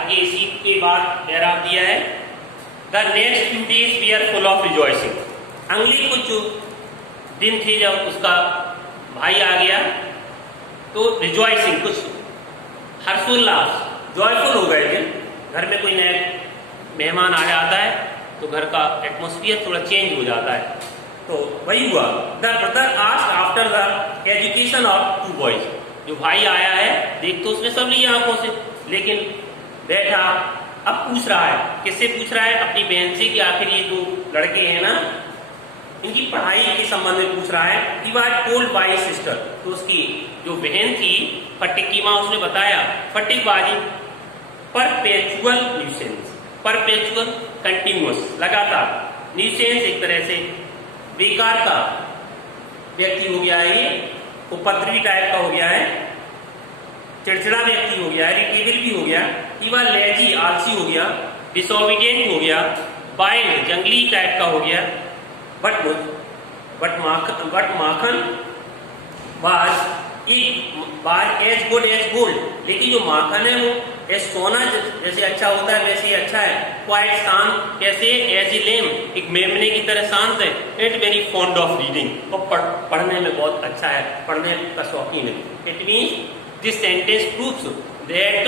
आगे इसी के बाद पैराग्राफ दिया है, the next few days we are full of rejoicing. अगले कुछ दिन थे जब उसका भाई आ गया तो रिजॉइसिंग, कुछ हर्षोल्लास, जॉयफुल हो गए थे। घर में कोई नया मेहमान आ जाता है तो घर का एटमॉस्फेयर थोड़ा चेंज हो जाता है, तो वही हुआ। The brother asked after the education of two boys. जो भाई आया है देख तो उसने सब लिया आंखों से, लेकिन बैठा अब पूछ रहा है, किससे पूछ रहा है? अपनी बहन से, कि आखिर ये दो लड़के हैं ना, इनकी पढ़ाई के संबंध में पूछ रहा है। He was told by sister, तो उसकी जो बहन थी फटिक की माँ, उसने बताया फटिक बाजी परपेचुअल न्यूसेंस, परपेचुअल कंटिन्यूअस, लगातार, न्यूसेंस एक तरह से बेकार का व्यक्ति हो गया है, ये उपद्रवी टाइप का हो गया है, चिड़चिड़ा व्यक्ति हो गया है, इरिटेबल भी हो गया, इवन लेजी आलसी हो गया, डिसोबीडियंट हो गया, वाइल्ड जंगली टाइप का हो गया। But Makhan was as good as gold, लेकिन जो माखन है वो एज सोना जैसे अच्छा होता है वैसे ही अच्छा है। क्वाइट शांत, कैसे? एज ए लेम, एक मेमने की तरह शांत है। It very fond of reading, और पढ़ने में बहुत अच्छा है, पढ़ने का शौकीन है। It means this sentence proves that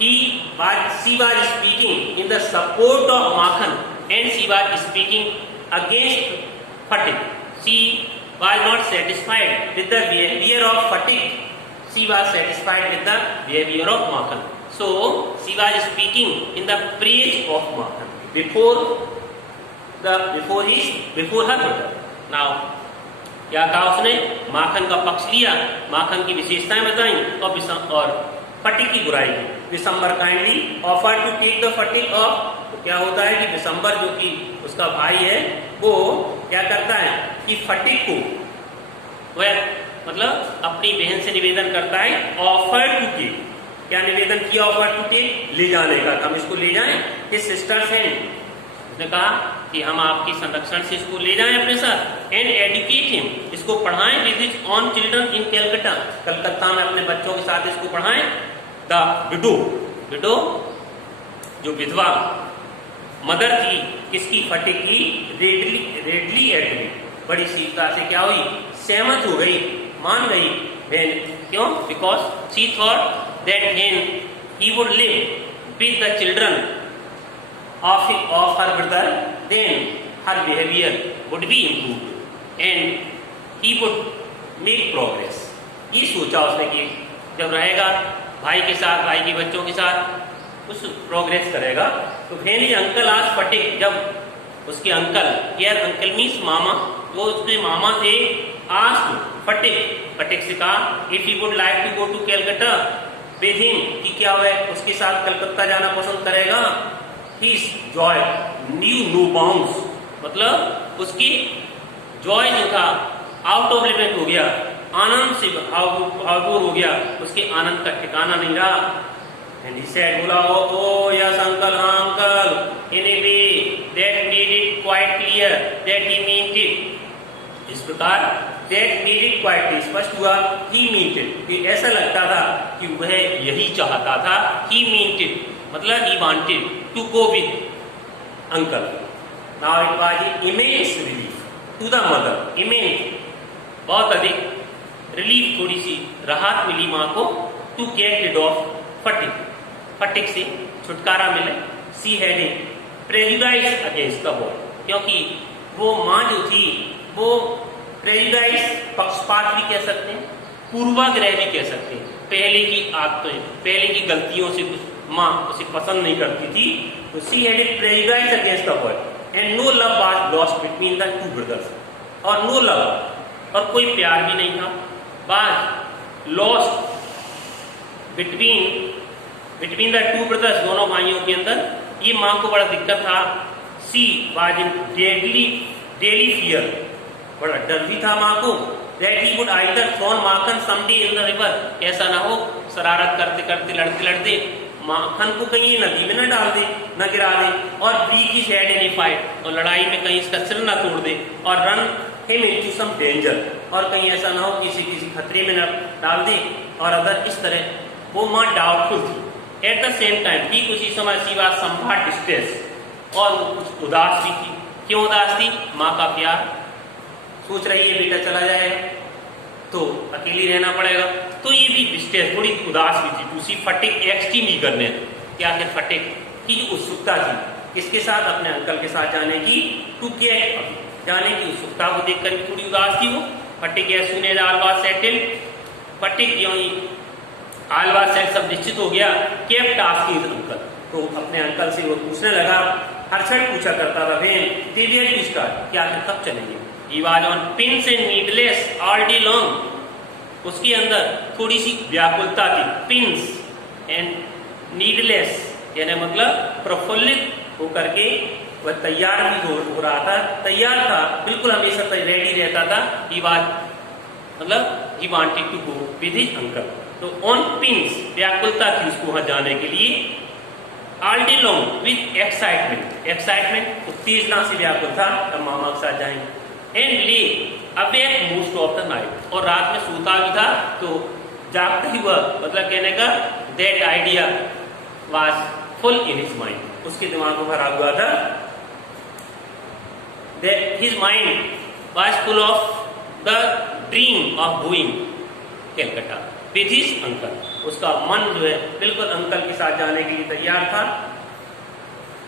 she was speaking in the support of Makhan and she was speaking against Fatik. She was not satisfied with the behavior of Fatik. She was satisfied with the behavior of Makhan. So she was speaking in the praise of Makhan before her brother. Now क्या कहा उसने? माखन का पक्ष लिया, माखन की विशेषताएं बताई और फटिक की बुराई की। December kindly offer to take the Phatik off, तो क्या होता है कि दिसंबर जो कि उसका भाई है वो क्या करता है कि फटिक को वह मतलब अपनी बहन से निवेदन करता है, ऑफर टू टेक, क्या निवेदन किया? ऑफर टू टेक, ले जाने का, हम इसको ले जाएं हिज सिस्टर्स हैंड। उसने कहा कि हम आपकी संरक्षण से इसको ले जाएं अपने साथ, एंड एडुकेट हिम, इसको पढ़ाएं with his own children in Calcutta, Calcutta में अपने बच्चों के साथ इसको पढ़ाएं। द विडो जो विधवा मदर थी किसकी? फटिक की, रेडली एग्री, बड़ी शीघ्रता से क्या हुई? सहमत हो गई, मान गई बहन। क्यों? Because she thought that when he would live with the children of her brother, then her behavior would be improved and he would make progress. ये सोचा उसने कि जब रहेगा भाई के साथ, भाई के बच्चों के साथ, उस प्रोग्रेस करेगा। तो when his uncle asked Fatik, जब उसके अंकल, यार अंकल मीन्स मामा, वो उसके मामा थे, asked फटिक से कहा if he would like to go to Calcutta with him, कि क्या वह उसके साथ कलकत्ता जाना पसंद करेगा। His joy knew no bounds, मतलब उसकी जॉय जो था आउट ऑफ लिमिट हो गया, आनंद से भावपूर्ण हो गया, उसके आनंद का ठिकाना नहीं रहा। And he said, बोला, oh yes uncle, हाँ uncle, in a way that made it quite clear that he meant it. इस प्रकार that made it quite clear, स्पष्ट हुआ he meant it, कि ऐसा लगता था कि वह यही चाहता था। he meant it मतलब he wanted to go with uncle. Now it was immense relief to the mother, immense, बहुत अधिक रिलीफ, थोड़ी सी राहत मिली माँ को, to get rid of फटिक से छुटकारा मिले। She had a prejudice against the boy, क्योंकि वो माँ जो थी वो prejudice, पक्षपात भी कह सकते हैं, पूर्वाग्रह भी कह सकते हैं, पहले की आदतें, पहले की गलतियों से कुछ माँ उसे पसंद नहीं करती थी, तो she had a prejudice against the boy and no love was lost between the two brothers, और no love, और कोई प्यार भी नहीं था, was lost between the two brothers, दोनों भाइयों के अंदर। ये माँ को बड़ा दिक्कत था। she was in daily fear, बड़ा डर भी था माँ को, that he would either throw Makhan someday in the river, ऐसा ना हो शरारत करते करते लड़ते माखन को कहीं नदी में न डाल दे, न गिरा दे, और breach his head in A fight, और लड़ाई में कहीं इसका सिर न तोड़ दे, और run him into some danger, और कहीं ऐसा ना हो किसी खतरे में न डाल दे, और अदर इस तरह। वो माँ डाउटफुल थी, एट द सेम टाइम, ठीक उसी समय शी वाज समहाट डिस्ट्रेस, और वो कुछ उदास भी थी। क्यों उदास थी? माँ का प्यार, सोच रही है बेटा चला जाएगा तो अकेली रहना पड़ेगा, तो ये भी डिस्ट्रेस, थोड़ी उदास भी थी। To see Phatik extreme eagerness, क्या कि फटिग की जो उत्सुकता थी, किसके साथ? अपने अंकल के साथ जाने की, टू गेट, जाने की उत्सुकता को देखकर भी थोड़ी उदास थी वो। Phatik as soon as all was settled, Phatik क्यों ही ऑल वाज सेटल्ड, सब निश्चित हो गया, केप्ट आस्किंग हिज अंकल, तो अपने अंकल से वो पूछने लगा, हर क्षण पूछा करता था, when they were to start, क्या कब चलेंगे? He was on pins and needles all day long, उसके अंदर थोड़ी सी व्याकुलता थी। पिंस एंड नीडलेस यानी मतलब प्रफुल्लित होकर के वह तैयार भी हो रहा था, तैयार था, बिल्कुल हमेशा रेडी रहता था। ही वाज मतलब he wanted to go with his uncle, तो ऑन पिंस, व्याकुलता थी उसको वहां जाने के लिए। All day long with excitement, excitement उत्तेजना से व्याकुल था, अब मामा के साथ जाएंगे। एंड ले awake most of the night, और रात में सोता भी था तो जागता ही हुआ, मतलब कहने का that idea was full in his mind, उसके दिमाग में भरा हुआ था। That his mind was full of the dream of going Calcutta with his uncle, उसका मन जो है बिल्कुल अंकल के साथ जाने के लिए तैयार था।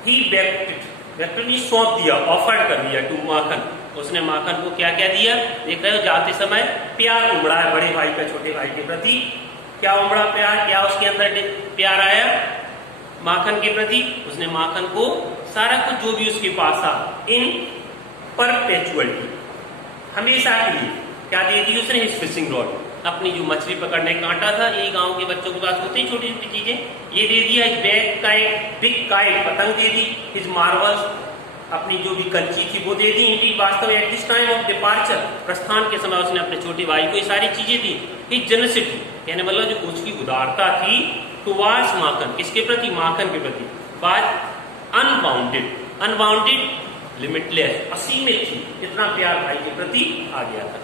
ही बेक्टेड ने सौंप दिया, ऑफर्ड कर दिया टू माखन, उसने माखन को क्या क्या दिया? देख रहे हो जाते समय प्यार उमड़ा है बड़े भाई का छोटे भाई के प्रति। क्या उमड़ा प्यार? क्या उसके अंदर प्यार आया माखन के प्रति? उसने माखन को सारा कुछ जो भी उसके पास था, इन परपेचुअलिटी, हमेशा के लिए क्या दे दी उसने? हिज फिशिंग रॉड, अपनी जो मछली पकड़ने का कांटा था, ये गांव के बच्चों के पास होते हैं छोटी छोटी चीजें, ये दे दिया। His bag kite, big kite, पतंग दे दी। हिज मार्वल्स, अपनी जो भी कंची थी वो दे दी। इंडीड वास्तव at this time of departure, प्रस्थान के समय उसने अपने छोटे भाई को ये सारी चीजें दी। हिज जेनरसिटी, कहने मतलब जो उसकी उदारता थी टुवार्ड्स माखन, किसके प्रति? माखन के प्रति, वाज अनबाउंडेड, अनबाउंडेड लिमिटलेस, असीमित थी, इतना प्यार भाई के प्रति आ गया था।